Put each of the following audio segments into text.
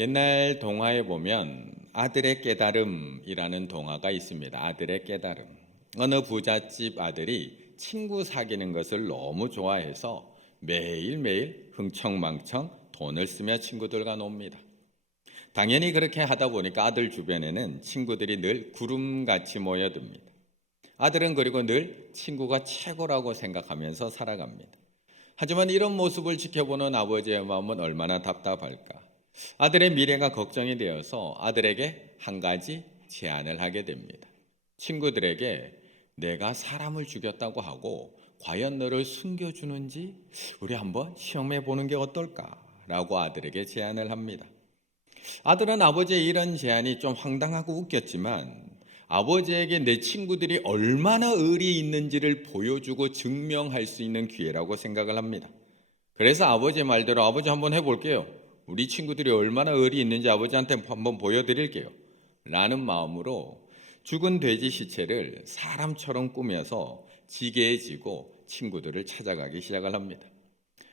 옛날 동화에 보면 아들의 깨달음이라는 동화가 있습니다. 아들의 깨달음. 어느 부잣집 아들이 친구 사귀는 것을 너무 좋아해서 매일매일 흥청망청 돈을 쓰며 친구들과 놉니다. 당연히 그렇게 하다 보니까 아들 주변에는 친구들이 늘 구름같이 모여듭니다. 아들은 그리고 늘 친구가 최고라고 생각하면서 살아갑니다. 하지만 이런 모습을 지켜보는 아버지의 마음은 얼마나 답답할까. 아들의 미래가 걱정이 되어서 아들에게 한 가지 제안을 하게 됩니다. 친구들에게 내가 사람을 죽였다고 하고 과연 너를 숨겨주는지 우리 한번 시험해 보는 게 어떨까라고 아들에게 제안을 합니다. 아들은 아버지의 이런 제안이 좀 황당하고 웃겼지만 아버지에게 내 친구들이 얼마나 의리 있는지를 보여주고 증명할 수 있는 기회라고 생각을 합니다. 그래서 아버지 말대로 아버지 한번 해볼게요. 우리 친구들이 얼마나 의리 있는지 아버지한테 한번 보여드릴게요. 라는 마음으로 죽은 돼지 시체를 사람처럼 꾸며서 지게에 지고 친구들을 찾아가기 시작을 합니다.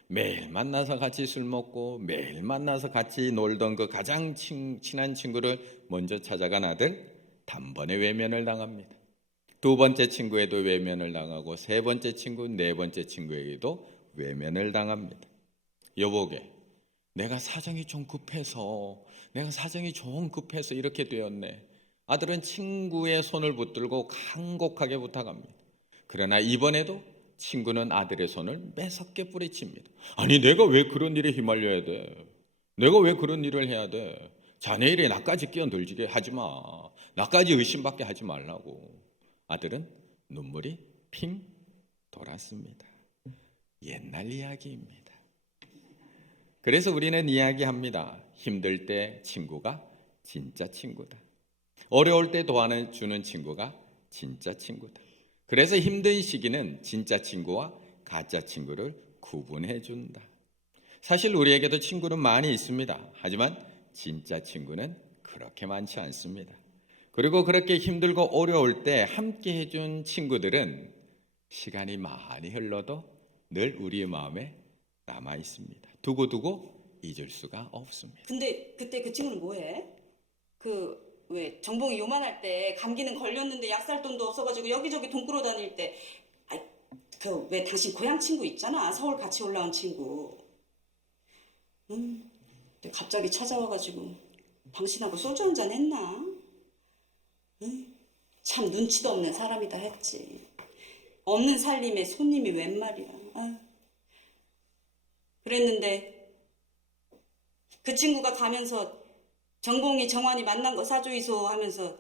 매일 만나서 같이 술 먹고 매일 만나서 같이 놀던 그 가장 친, 친한 친구를 먼저 찾아간 아들 단번에 외면을 당합니다. 두 번째 친구에도 외면을 당하고 세 번째 친구, 네 번째 친구에게도 외면을 당합니다. 여보게, 내가 사정이 좀 급해서 내가 사정이 좀 급해서 이렇게 되었네. 아들은 친구의 손을 붙들고 간곡하게 부탁합니다. 그러나 이번에도 친구는 아들의 손을 매섭게 뿌리칩니다. 아니 내가 왜 그런 일에 휘말려야 돼? 내가 왜 그런 일을 해야 돼? 자네 일에 나까지 끼어들지게 하지 마. 나까지 의심받게 하지 말라고. 아들은 눈물이 핑 돌았습니다. 옛날 이야기입니다. 그래서 우리는 이야기합니다. 힘들 때 친구가 진짜 친구다. 어려울 때 도와주는 친구가 진짜 친구다. 그래서 힘든 시기는 진짜 친구와 가짜 친구를 구분해 준다. 사실 우리에게도 친구는 많이 있습니다. 하지만 진짜 친구는 그렇게 많지 않습니다. 그리고 그렇게 힘들고 어려울 때 함께 해준 친구들은 시간이 많이 흘러도 늘 우리의 마음에 남아 있습니다. 두고두고 잊을 수가 없습니다. 근데 그때 그 친구는 뭐해? 그 왜 정봉이 요만할 때 감기는 걸렸는데 약 살 돈도 없어가지고 여기저기 돈 끌어 다닐 때, 아이 그 왜 당신 고향 친구 있잖아 서울 같이 올라온 친구. 음, 갑자기 찾아와가지고 당신하고 소주 한잔 했나? 음, 참 눈치도 없는 사람이다 했지. 없는 살림에 손님이 웬 말이야. 아유. 그랬는데 그 친구가 가면서 정봉이 정환이 만난 거 사주이소 하면서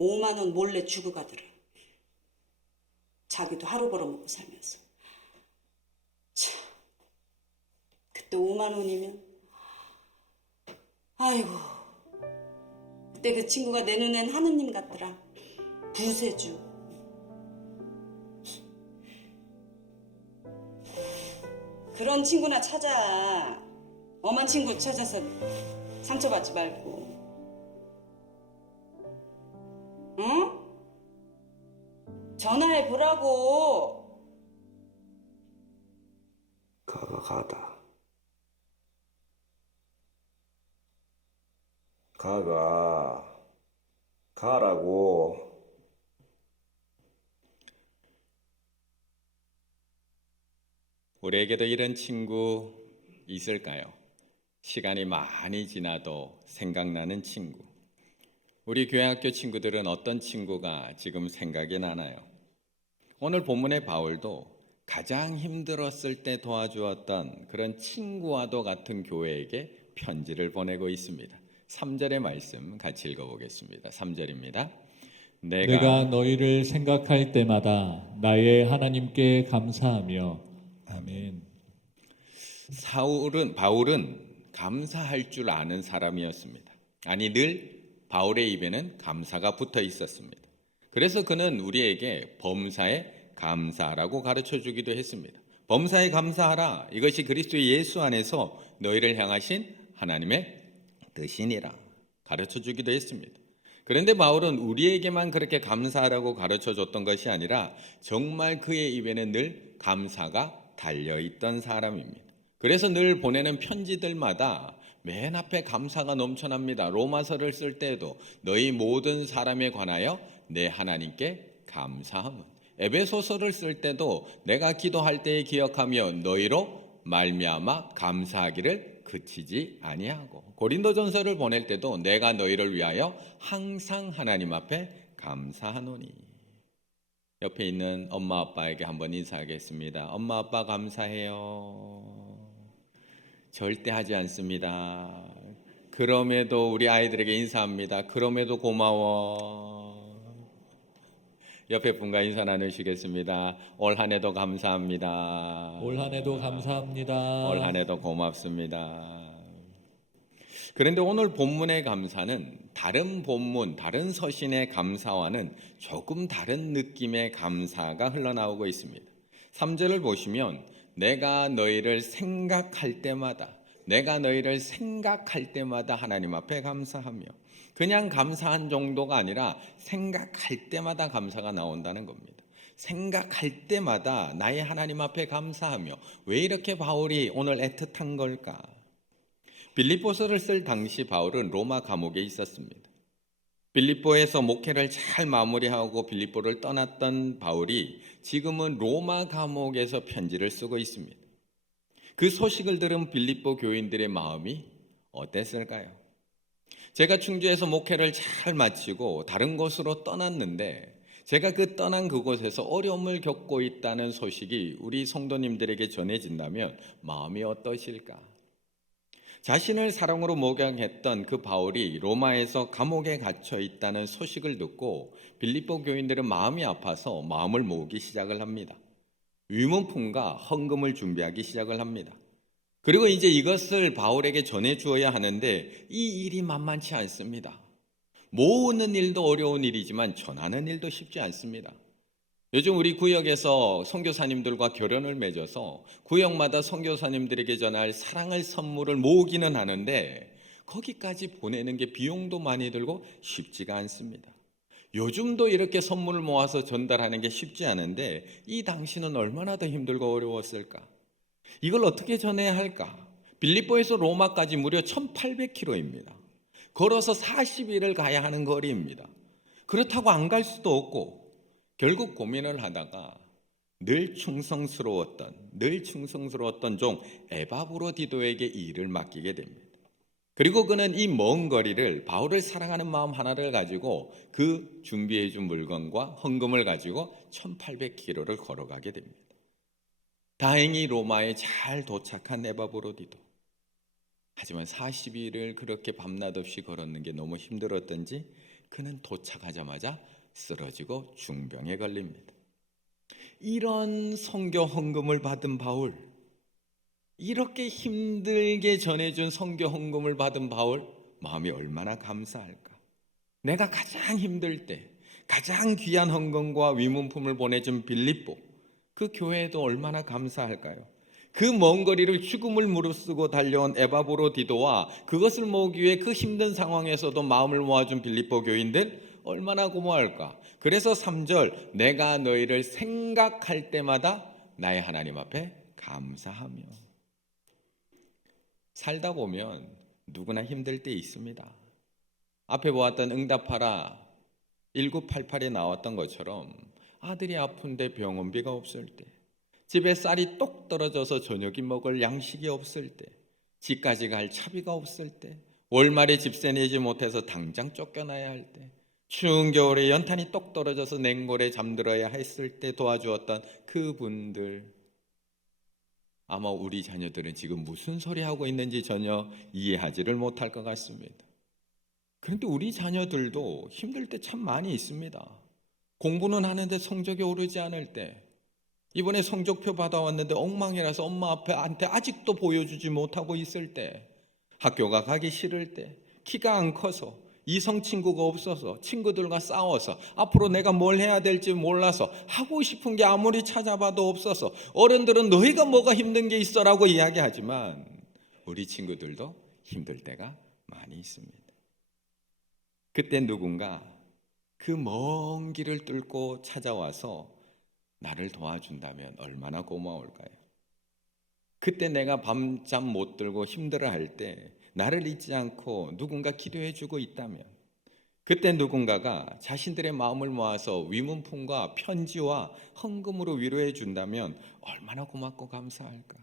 5만 원 몰래 주고 가더라. 자기도 하루 벌어먹고 살면서. 참, 그때 5만 원이면 아이고 그때 그 친구가 내 눈엔 하느님 같더라. 부세주. 그런 친구나 찾아. 엄한 친구 찾아서 상처받지 말고. 응? 전화해 보라고. 가가 가다. 가가 가라고. 우리에게도 이런 친구 있을까요? 시간이 많이 지나도 생각나는 친구. 우리 교회학교 친구들은 어떤 친구가 지금 생각이 나나요? 오늘 본문의 바울도 가장 힘들었을 때 도와주었던 그런 친구와도 같은 교회에게 편지를 보내고 있습니다. 3절의 말씀 같이 읽어보겠습니다. 3절입니다. 내가, 내가 너희를 생각할 때마다 나의 하나님께 감사하며 아멘. 사울은 바울은 감사할 줄 아는 사람이었습니다. 아니 늘 바울의 입에는 감사가 붙어 있었습니다. 그래서 그는 우리에게 범사에 감사라고 가르쳐 주기도 했습니다. 범사에 감사하라. 이것이 그리스도 예수 안에서 너희를 향하신 하나님의 뜻이니라. 가르쳐 주기도 했습니다. 그런데 바울은 우리에게만 그렇게 감사하라고 가르쳐 줬던 것이 아니라 정말 그의 입에는 늘 감사가 달려 있던 사람입니다. 그래서 늘 보내는 편지들마다 맨 앞에 감사가 넘쳐납니다. 로마서를 쓸 때에도 너희 모든 사람에 관하여 내 하나님께 감사함. 에베소서를 쓸 때도 내가 기도할 때에 기억하며 너희로 말미암아 감사하기를 그치지 아니하고 고린도전서를 보낼 때도 내가 너희를 위하여 항상 하나님 앞에 감사하노니 옆에 있는 엄마 아빠에게 한번 인사하겠습니다. 엄마 아빠 감사해요. 절대 하지 않습니다. 그럼에도 우리 아이들에게 인사합니다. 그럼에도 고마워. 옆에 분과 인사 나누시겠습니다. 올 한해도 감사합니다. 올 한해도 감사합니다. 올 한해도 고맙습니다. 그런데 오늘 본문의 감사는 다른 본문, 다른 서신의 감사와는 조금 다른 느낌의 감사가 흘러나오고 있습니다. 3절을 보시면 내가 너희를 생각할 때마다 내가 너희를 생각할 때마다 하나님 앞에 감사하며 그냥 감사한 정도가 아니라 생각할 때마다 감사가 나온다는 겁니다. 생각할 때마다 나의 하나님 앞에 감사하며 왜 이렇게 바울이 오늘 애틋한 걸까? 빌립보서를 쓸 당시 바울은 로마 감옥에 있었습니다. 빌립보에서 목회를 잘 마무리하고 빌립보를 떠났던 바울이 지금은 로마 감옥에서 편지를 쓰고 있습니다. 그 소식을 들은 빌립보 교인들의 마음이 어땠을까요? 제가 충주에서 목회를 잘 마치고 다른 곳으로 떠났는데 제가 그 떠난 그곳에서 어려움을 겪고 있다는 소식이 우리 성도님들에게 전해진다면 마음이 어떠실까? 자신을 사랑으로 목양했던 그 바울이 로마에서 감옥에 갇혀 있다는 소식을 듣고 빌립보 교인들은 마음이 아파서 마음을 모으기 시작을 합니다. 위문품과 헌금을 준비하기 시작을 합니다. 그리고 이제 이것을 바울에게 전해 주어야 하는데 이 일이 만만치 않습니다. 모으는 일도 어려운 일이지만 전하는 일도 쉽지 않습니다. 요즘 우리 구역에서 선교사님들과 결연을 맺어서 구역마다 선교사님들에게 전할 사랑을 선물을 모으기는 하는데 거기까지 보내는 게 비용도 많이 들고 쉽지가 않습니다. 요즘도 이렇게 선물을 모아서 전달하는 게 쉽지 않은데 이 당시는 얼마나 더 힘들고 어려웠을까? 이걸 어떻게 전해야 할까? 빌립보에서 로마까지 무려 1800km입니다. 걸어서 40일을 가야 하는 거리입니다. 그렇다고 안 갈 수도 없고 결국 고민을 하다가 늘 충성스러웠던 늘 충성스러웠던 종 에바브로디도에게 이 일을 맡기게 됩니다. 그리고 그는 이 먼 거리를 바울을 사랑하는 마음 하나를 가지고 그 준비해 준 물건과 헌금을 가지고 1800km를 걸어가게 됩니다. 다행히 로마에 잘 도착한 에바브로디도. 하지만 40일을 그렇게 밤낮 없이 걸었는 게 너무 힘들었던지 그는 도착하자마자 쓰러지고 중병에 걸립니다. 이런 성교 헌금을 받은 바울, 이렇게 힘들게 전해준 성교 헌금을 받은 바울, 마음이 얼마나 감사할까? 내가 가장 힘들 때, 가장 귀한 헌금과 위문품을 보내준 빌립보, 그 교회에도 얼마나 감사할까요? 그 먼 거리를 죽음을 무릅쓰고 달려온 에바보로 디도와 그것을 모으기 위해 그 힘든 상황에서도 마음을 모아준 빌립보 교인들 얼마나 고마울까? 그래서 3절 내가 너희를 생각할 때마다 나의 하나님 앞에 감사하며 살다 보면 누구나 힘들 때 있습니다. 앞에 보았던 응답하라 1988에 나왔던 것처럼 아들이 아픈데 병원비가 없을 때 집에 쌀이 똑 떨어져서 저녁이 먹을 양식이 없을 때 집까지 갈 차비가 없을 때 월말에 집세 내지 못해서 당장 쫓겨나야 할 때 추운 겨울에 연탄이 똑 떨어져서 냉골에 잠들어야 했을 때 도와주었던 그분들 아마 우리 자녀들은 지금 무슨 소리 하고 있는지 전혀 이해하지를 못할 것 같습니다. 그런데 우리 자녀들도 힘들 때 참 많이 있습니다. 공부는 하는데 성적이 오르지 않을 때 이번에 성적표 받아왔는데 엉망이라서 엄마 앞에한테 아직도 보여주지 못하고 있을 때 학교가 가기 싫을 때 키가 안 커서 이성 친구가 없어서 친구들과 싸워서 앞으로 내가 뭘 해야 될지 몰라서 하고 싶은 게 아무리 찾아봐도 없어서 어른들은 너희가 뭐가 힘든 게 있어라고 이야기하지만 우리 친구들도 힘들 때가 많이 있습니다. 그때 누군가 그 먼 길을 뚫고 찾아와서 나를 도와준다면 얼마나 고마울까요? 그때 내가 밤잠 못 들고 힘들어 할 때 나를 잊지 않고 누군가 기도해 주고 있다면 그때 누군가가 자신들의 마음을 모아서 위문품과 편지와 헌금으로 위로해 준다면 얼마나 고맙고 감사할까?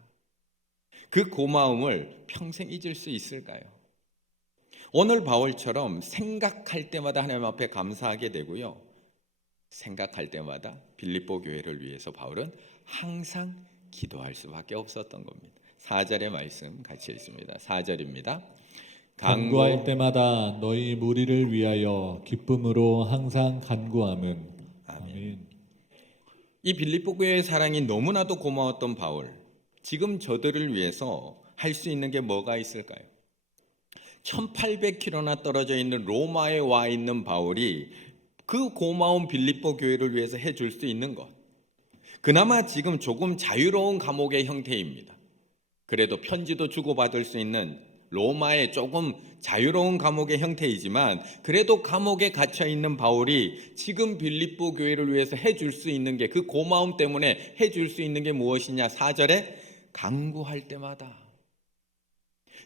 그 고마움을 평생 잊을 수 있을까요? 오늘 바울처럼 생각할 때마다 하나님 앞에 감사하게 되고요. 생각할 때마다 빌립보 교회를 위해서 바울은 항상 기도할 수밖에 없었던 겁니다. 4절의 말씀 같이 읽습니다. 4절입니다. 간구할 때마다 너희 무리를 위하여 기쁨으로 항상 간구함은 아멘. 이 빌립보 교회의 사랑이 너무나도 고마웠던 바울. 지금 저들을 위해서 할 수 있는 게 뭐가 있을까요? 1800km나 떨어져 있는 로마에 와 있는 바울이 그 고마운 빌립보 교회를 위해서 해줄 수 있는 것. 그나마 지금 조금 자유로운 감옥의 형태입니다. 그래도 편지도 주고받을 수 있는 로마의 조금 자유로운 감옥의 형태이지만 그래도 감옥에 갇혀 있는 바울이 지금 빌립보 교회를 위해서 해줄 수 있는 게 그 고마움 때문에 해줄 수 있는 게 무엇이냐? 4절에 강구할 때마다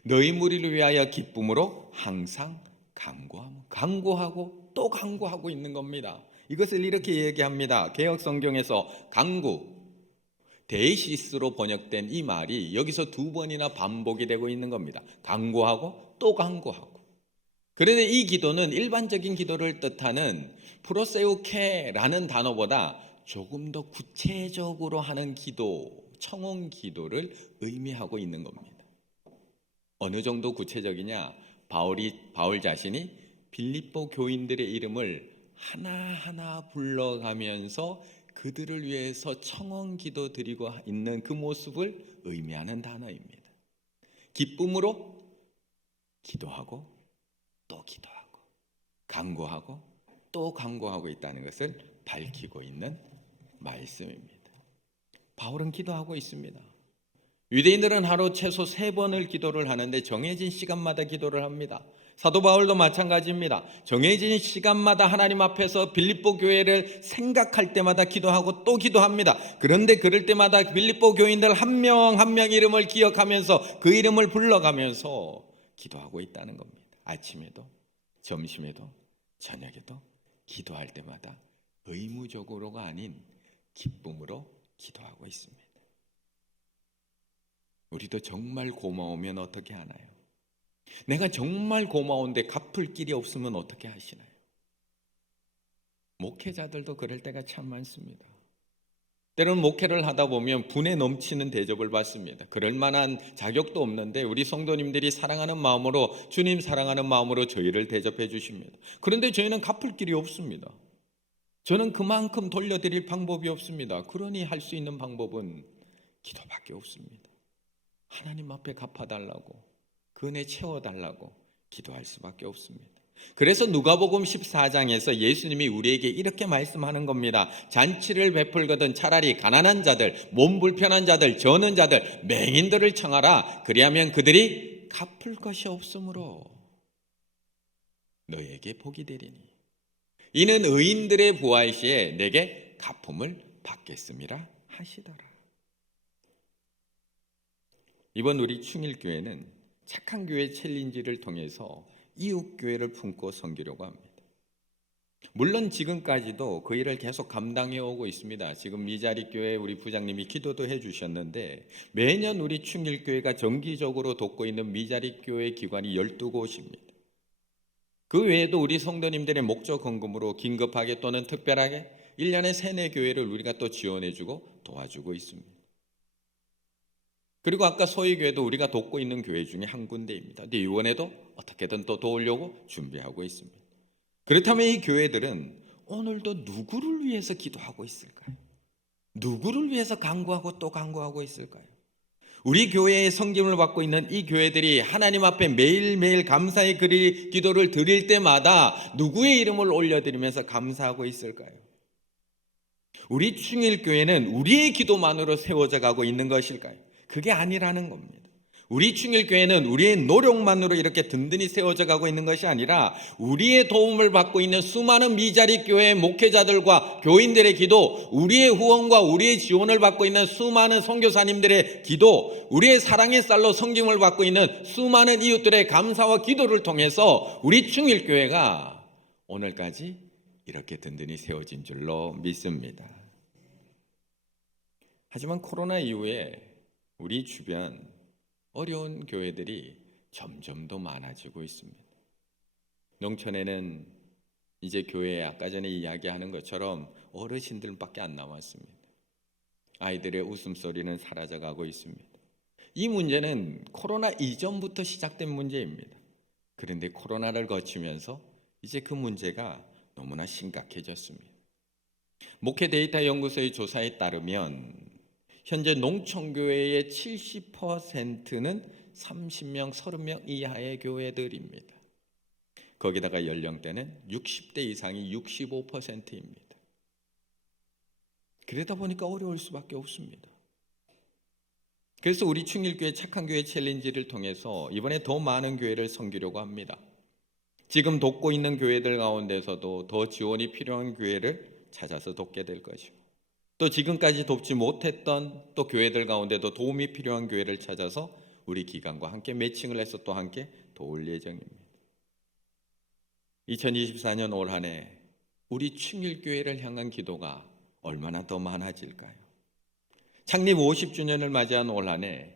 너희 무리를 위하여 기쁨으로 항상 강구하고 강구하고 또 강구하고 있는 겁니다. 이것을 이렇게 얘기합니다. 개혁 성경에서 강구 데이시스로 번역된 이 말이 여기서 두 번이나 반복이 되고 있는 겁니다. 강구하고 또 강구하고. 그런데 이 기도는 일반적인 기도를 뜻하는 프로세우케라는 단어보다 조금 더 구체적으로 하는 기도, 청원 기도를 의미하고 있는 겁니다. 어느 정도 구체적이냐? 바울이 바울 자신이 빌립보 교인들의 이름을 하나하나 불러가면서 그들을 위해서 청원 기도 드리고 있는 그 모습을 의미하는 단어입니다. 기쁨으로 기도하고 또 기도하고 간구하고 또 간구하고 있다는 것을 밝히고 있는 말씀입니다. 바울은 기도하고 있습니다. 유대인들은 하루 최소 세 번을 기도를 하는데 정해진 시간마다 기도를 합니다. 사도 바울도 마찬가지입니다. 정해진 시간마다 하나님 앞에서 빌립보 교회를 생각할 때마다 기도하고 또 기도합니다. 그런데 그럴 때마다 빌립보 교인들 한명 한명 이름을 기억하면서 그 이름을 불러가면서 기도하고 있다는 겁니다. 아침에도 점심에도 저녁에도 기도할 때마다 의무적으로가 아닌 기쁨으로 기도하고 있습니다. 우리도 정말 고마우면 어떻게 하나요? 내가 정말 고마운데 갚을 길이 없으면 어떻게 하시나요? 목회자들도 그럴 때가 참 많습니다. 때로는 목회를 하다 보면 분에 넘치는 대접을 받습니다. 그럴 만한 자격도 없는데 우리 성도님들이 사랑하는 마음으로 주님 사랑하는 마음으로 저희를 대접해 주십니다. 그런데 저희는 갚을 길이 없습니다. 저는 그만큼 돌려드릴 방법이 없습니다. 그러니 할 수 있는 방법은 기도밖에 없습니다. 하나님 앞에 갚아달라고 그 은혜 채워달라고 기도할 수밖에 없습니다. 그래서 누가복음 14장에서 예수님이 우리에게 이렇게 말씀하는 겁니다. 잔치를 베풀거든 차라리 가난한 자들, 몸 불편한 자들, 저는 자들, 맹인들을 청하라. 그리하면 그들이 갚을 것이 없으므로 너에게 복이 되리니. 이는 의인들의 부활 시에 내게 갚음을 받겠음이라 하시더라. 이번 우리 충일교회는 착한 교회 챌린지를 통해서 이웃 교회를 품고 섬기려고 합니다. 물론 지금까지도 그 일을 계속 감당해 오고 있습니다. 지금 미자리 교회 우리 부장님이 기도도 해 주셨는데 매년 우리 충일 교회가 정기적으로 돕고 있는 미자리 교회 기관이 12곳입니다. 그 외에도 우리 성도님들의 목적 헌금으로 긴급하게 또는 특별하게 1년에 세네 교회를 우리가 또 지원해 주고 도와주고 있습니다. 그리고 아까 소위교회도 우리가 돕고 있는 교회 중에 한 군데입니다. 근데 이번에도 어떻게든 또 도우려고 준비하고 있습니다. 그렇다면 이 교회들은 오늘도 누구를 위해서 기도하고 있을까요? 누구를 위해서 간구하고 또 간구하고 있을까요? 우리 교회의 성김을 받고 있는 이 교회들이 하나님 앞에 매일매일 감사의 그리 기도를 드릴 때마다 누구의 이름을 올려드리면서 감사하고 있을까요? 우리 충일교회는 우리의 기도만으로 세워져 가고 있는 것일까요? 그게 아니라는 겁니다. 우리 충일교회는 우리의 노력만으로 이렇게 든든히 세워져 가고 있는 것이 아니라 우리의 도움을 받고 있는 수많은 미자리 교회 목회자들과 교인들의 기도, 우리의 후원과 우리의 지원을 받고 있는 수많은 선교사님들의 기도, 우리의 사랑의 쌀로 성김을 받고 있는 수많은 이웃들의 감사와 기도를 통해서 우리 충일교회가 오늘까지 이렇게 든든히 세워진 줄로 믿습니다. 하지만 코로나 이후에 우리 주변 어려운 교회들이 점점 더 많아지고 있습니다. 농촌에는 이제 교회에 아까 전에 이야기하는 것처럼 어르신들밖에 안 남았습니다. 아이들의 웃음소리는 사라져가고 있습니다. 이 문제는 코로나 이전부터 시작된 문제입니다. 그런데 코로나를 거치면서 이제 그 문제가 너무나 심각해졌습니다. 목회 데이터 연구소의 조사에 따르면 현재 농촌교회의 70%는 30명, 30명 이하의 교회들입니다. 거기다가 연령대는 60대 이상이 65%입니다. 그러다 보니까 어려울 수밖에 없습니다. 그래서 우리 충일교회 착한 교회 챌린지를 통해서 이번에 더 많은 교회를 섬기려고 합니다. 지금 돕고 있는 교회들 가운데서도 더 지원이 필요한 교회를 찾아서 돕게 될 것이고 또 지금까지 돕지 못했던 또 교회들 가운데도 도움이 필요한 교회를 찾아서 우리 기관과 함께 매칭을 해서 또 함께 도울 예정입니다. 2024년 올 한 해 우리 충일교회를 향한 기도가 얼마나 더 많아질까요? 창립 50주년을 맞이한 올 한 해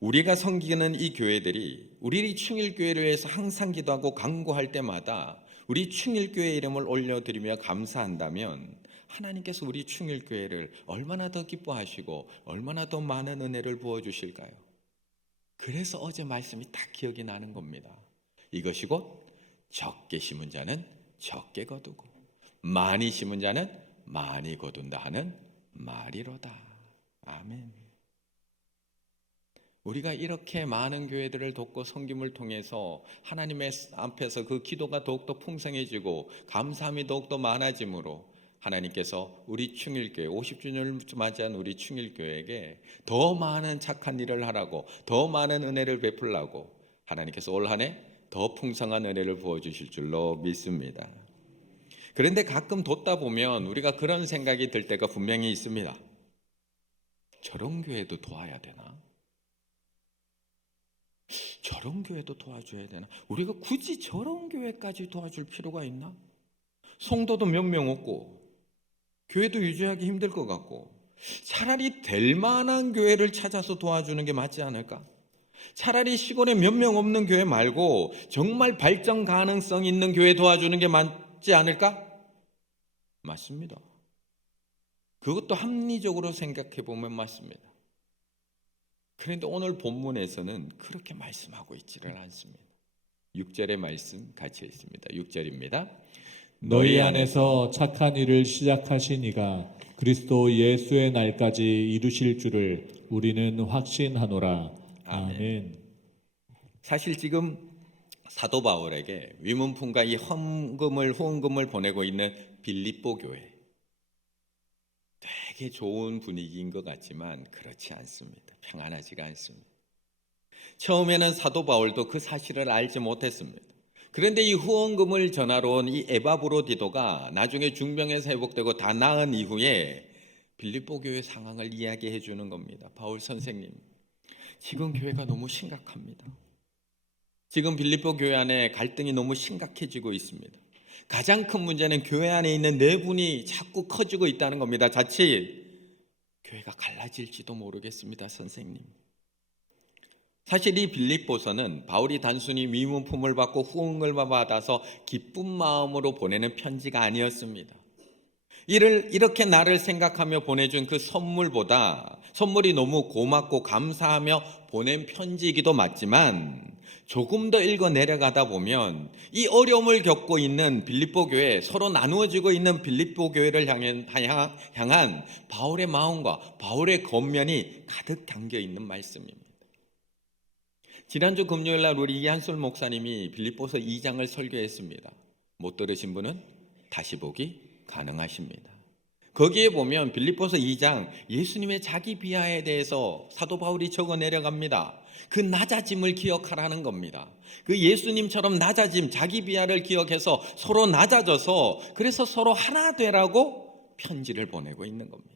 우리가 섬기는 이 교회들이 우리 충일교회를 위해서 항상 기도하고 간구할 때마다 우리 충일교회 이름을 올려드리며 감사한다면 하나님께서 우리 충일교회를 얼마나 더 기뻐하시고 얼마나 더 많은 은혜를 부어 주실까요? 그래서 어제 말씀이 딱 기억이 나는 겁니다. 이것이 곧 적게 심은 자는 적게 거두고 많이 심은 자는 많이 거둔다 하는 말이로다. 아멘. 우리가 이렇게 많은 교회들을 돕고 섬김을 통해서 하나님의 앞에서 그 기도가 더욱더 풍성해지고 감사함이 더욱더 많아지므로 하나님께서 우리 충일교회 50주년을 맞이한 우리 충일교회에게 더 많은 착한 일을 하라고 더 많은 은혜를 베풀라고 하나님께서 올 한 해 더 풍성한 은혜를 부어 주실 줄로 믿습니다. 그런데 가끔 돕다 보면 우리가 그런 생각이 들 때가 분명히 있습니다. 저런 교회도 도와야 되나? 저런 교회도 도와줘야 되나? 우리가 굳이 저런 교회까지 도와줄 필요가 있나? 성도도 몇 명 없고 교회도 유지하기 힘들 것 같고 차라리 될 만한 교회를 찾아서 도와주는 게 맞지 않을까? 차라리 시골에 몇 명 없는 교회 말고 정말 발전 가능성 있는 교회 도와주는 게 맞지 않을까? 맞습니다. 그것도 합리적으로 생각해 보면 맞습니다. 그런데 오늘 본문에서는 그렇게 말씀하고 있지를 않습니다. 6절의 말씀 같이 있습니다. 6절입니다. 너희 안에서 착한 일을 시작하신 이가 그리스도 예수의 날까지 이루실 줄을 우리는 확신하노라. 아멘. 사실 지금 사도 바울에게 위문품과 이 헌금을 후원금을 보내고 있는 빌립보 교회 되게 좋은 분위기인 것 같지만 그렇지 않습니다. 평안하지가 않습니다. 처음에는 사도 바울도 그 사실을 알지 못했습니다. 그런데 이 후원금을 전하러 온 이 에바브로디도가 나중에 중병에서 회복되고 다 나은 이후에 빌립보 교회 상황을 이야기해 주는 겁니다. 바울 선생님, 지금 교회가 너무 심각합니다. 지금 빌립보 교회 안에 갈등이 너무 심각해지고 있습니다. 가장 큰 문제는 교회 안에 있는 내분이 자꾸 커지고 있다는 겁니다. 자칫 교회가 갈라질지도 모르겠습니다, 선생님. 사실 이 빌립보서는 바울이 단순히 미문품을 받고 후원을 받아서 기쁜 마음으로 보내는 편지가 아니었습니다. 이를 이렇게 나를 생각하며 보내준 그 선물보다 선물이 너무 고맙고 감사하며 보낸 편지이기도 맞지만 조금 더 읽어 내려가다 보면 이 어려움을 겪고 있는 빌립보 교회 서로 나누어지고 있는 빌립보 교회를 향한 바울의 마음과 바울의 겉면이 가득 담겨 있는 말씀입니다. 지난주 금요일 날 우리 이한솔 목사님이 빌립보서 2장을 설교했습니다. 못 들으신 분은 다시 보기 가능하십니다. 거기에 보면 빌립보서 2장 예수님의 자기 비하에 대해서 사도 바울이 적어 내려갑니다. 그 낮아짐을 기억하라는 겁니다. 그 예수님처럼 낮아짐, 자기 비하를 기억해서 서로 낮아져서 그래서 서로 하나 되라고 편지를 보내고 있는 겁니다.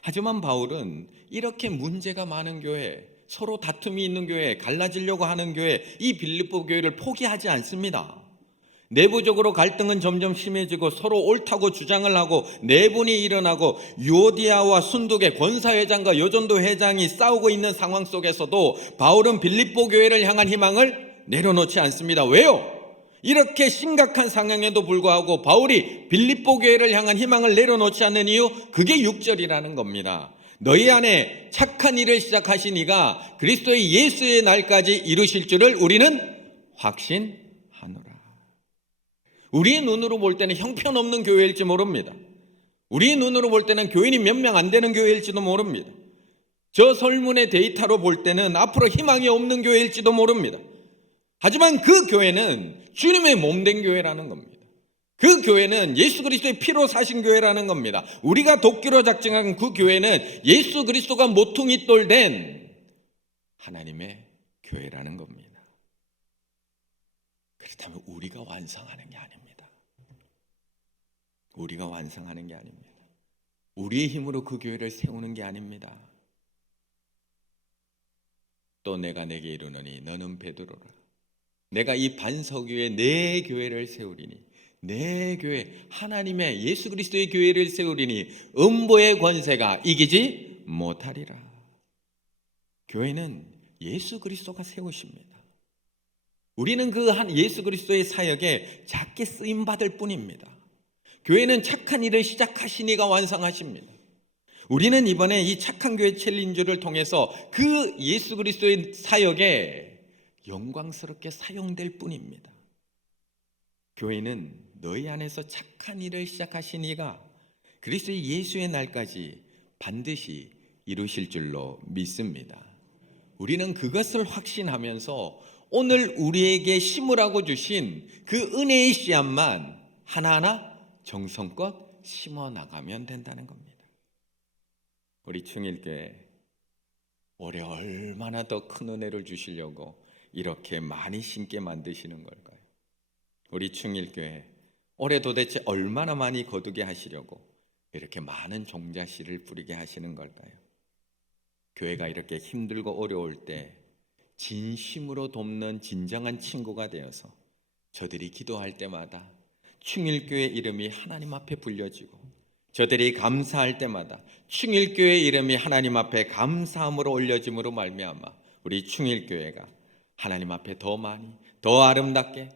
하지만 바울은 이렇게 문제가 많은 교회, 서로 다툼이 있는 교회, 갈라지려고 하는 교회, 이 빌립보 교회를 포기하지 않습니다. 내부적으로 갈등은 점점 심해지고 서로 옳다고 주장을 하고 내분이 일어나고 요디아와 순독의 권사회장과 여전도 회장이 싸우고 있는 상황 속에서도 바울은 빌립보 교회를 향한 희망을 내려놓지 않습니다. 왜요? 이렇게 심각한 상황에도 불구하고 바울이 빌립보 교회를 향한 희망을 내려놓지 않는 이유 그게 6절이라는 겁니다. 너희 안에 착한 일을 시작하신 이가 그리스도의 예수의 날까지 이루실 줄을 우리는 확신하노라. 우리의 눈으로 볼 때는 형편없는 교회일지 모릅니다. 우리의 눈으로 볼 때는 교인이 몇 명 안 되는 교회일지도 모릅니다. 저 설문의 데이터로 볼 때는 앞으로 희망이 없는 교회일지도 모릅니다. 하지만 그 교회는 주님의 몸된 교회라는 겁니다. 그 교회는 예수 그리스도의 피로 사신 교회라는 겁니다. 우리가 도끼로 작정한 그 교회는 예수 그리스도가 모퉁이 돌된 하나님의 교회라는 겁니다. 그렇다면 우리가 완성하는 게 아닙니다. 우리가 완성하는 게 아닙니다. 우리의 힘으로 그 교회를 세우는 게 아닙니다. 또 내가 내게 이르노니 너는 베드로라. 내가 이 반석 위에 내 교회를 세우리니 내 교회 하나님의 예수 그리스도의 교회를 세우리니 음보의 권세가 이기지 못하리라. 교회는 예수 그리스도가 세우십니다. 우리는 그 한 예수 그리스도의 사역에 작게 쓰임 받을 뿐입니다. 교회는 착한 일을 시작하신 이가 완성하십니다. 우리는 이번에 이 착한 교회 챌린저를 통해서 그 예수 그리스도의 사역에 영광스럽게 사용될 뿐입니다. 교회는 너희 안에서 착한 일을 시작하신 이가 그리스도의 예수의 날까지 반드시 이루실 줄로 믿습니다. 우리는 그것을 확신하면서 오늘 우리에게 심으라고 주신 그 은혜의 씨앗만 하나하나 정성껏 심어 나가면 된다는 겁니다. 우리 충일교회 올해 얼마나 더 큰 은혜를 주시려고 이렇게 많이 심게 만드시는 걸까요? 우리 충일교회 올해 도대체 얼마나 많이 거두게 하시려고 이렇게 많은 종자씨를 뿌리게 하시는 걸까요? 교회가 이렇게 힘들고 어려울 때 진심으로 돕는 진정한 친구가 되어서 저들이 기도할 때마다 충일교회 이름이 하나님 앞에 불려지고 저들이 감사할 때마다 충일교회 이름이 하나님 앞에 감사함으로 올려짐으로 말미암아 우리 충일교회가 하나님 앞에 더 많이 더 아름답게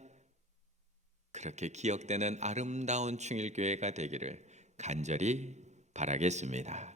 그렇게 기억되는 아름다운 충일교회가 되기를 간절히 바라겠습니다.